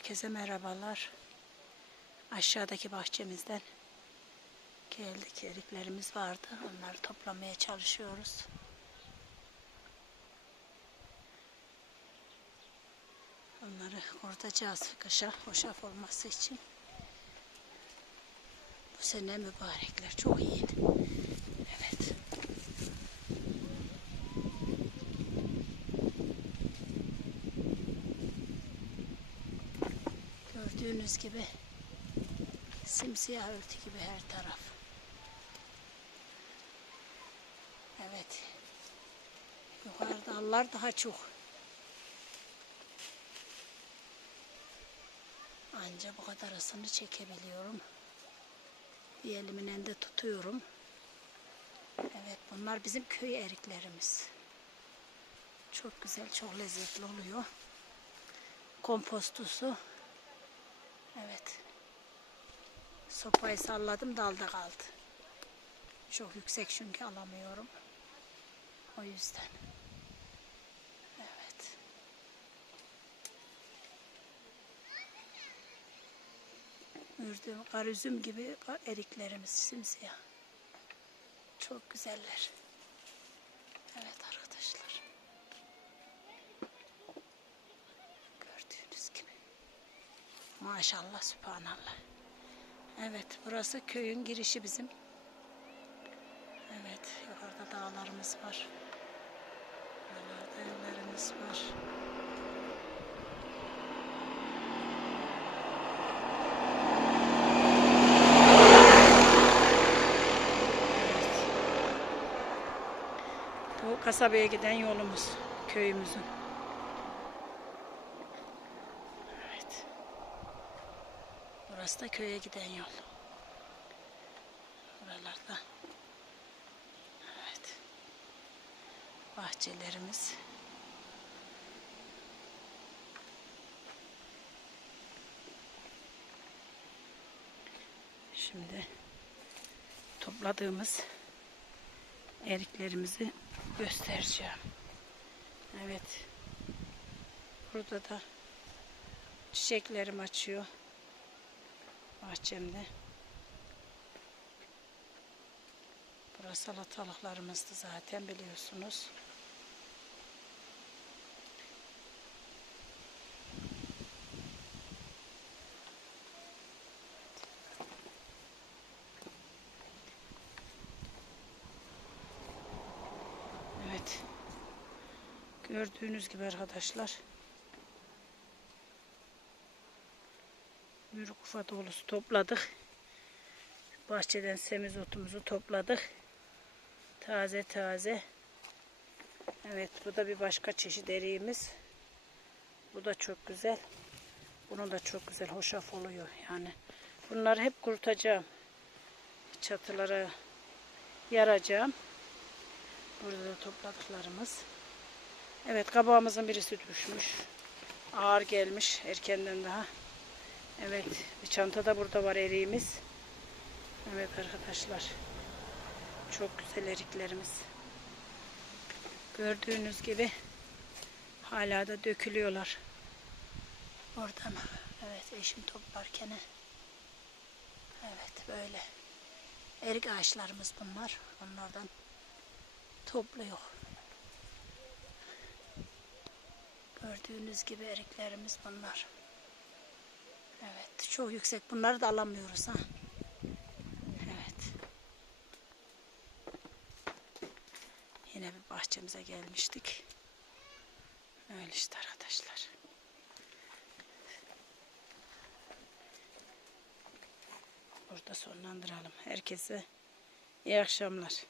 Herkese merhabalar. Aşağıdaki bahçemizden geldik. Eriklerimiz vardı. Onları toplamaya çalışıyoruz. Onları kurutacağız kışa hoşaf olması için. Bu sene mübarekler. Çok iyi. Evet. Gördüğünüz gibi simsiyah örtü gibi her taraf. Evet. Yukarıda dallar daha çok. Anca bu kadar ısını çekebiliyorum. Bir elimin de tutuyorum. Evet bunlar bizim köy eriklerimiz. Çok güzel, çok lezzetli oluyor. Kompostusu. Evet. Sopayı salladım dalda kaldı. Çok yüksek çünkü alamıyorum. O yüzden. Evet. Mürdüm, karüzüm gibi eriklerimiz simsiyah. Çok güzeller. Evet arkadaşlar. Gördüğünüz gibi. Maşallah, subhanallah. Evet, burası köyün girişi bizim. Evet, yukarıda dağlarımız var. Buralarda evlerimiz var. Bu kasabaya giden yolumuz, köyümüzün. Burası da köye giden yol. Buralarda. Evet. Bahçelerimiz. Şimdi topladığımız eriklerimizi göstereceğim. Evet. Burada da çiçeklerim açıyor. Bahçemde. Burası salatalıklarımızdı zaten biliyorsunuz. Evet. Gördüğünüz gibi arkadaşlar. Bir kufa dolusu topladık. Bahçeden semizotumuzu topladık. Taze taze. Evet bu da bir başka çeşit eriğimiz. Bu da çok güzel. Bunun da çok güzel hoşaf oluyor yani. Bunları hep kurutacağım. Çatılara yaracağım. Burada da topladıklarımız. Evet kabağımızın birisi düşmüş. Ağır gelmiş erkenden daha. Evet bir çantada burada var eriğimiz. Evet arkadaşlar. Çok güzel eriklerimiz. Gördüğünüz gibi hala da dökülüyorlar. Oradan evet eşim toplarken evet böyle erik ağaçlarımız bunlar. Onlardan topluyor. Gördüğünüz gibi eriklerimiz bunlar. Evet çok yüksek. Bunları da alamıyoruz ha. Evet. Yine bir bahçemize gelmiştik. Öyle işte arkadaşlar. Burada sonlandıralım. Herkese iyi akşamlar.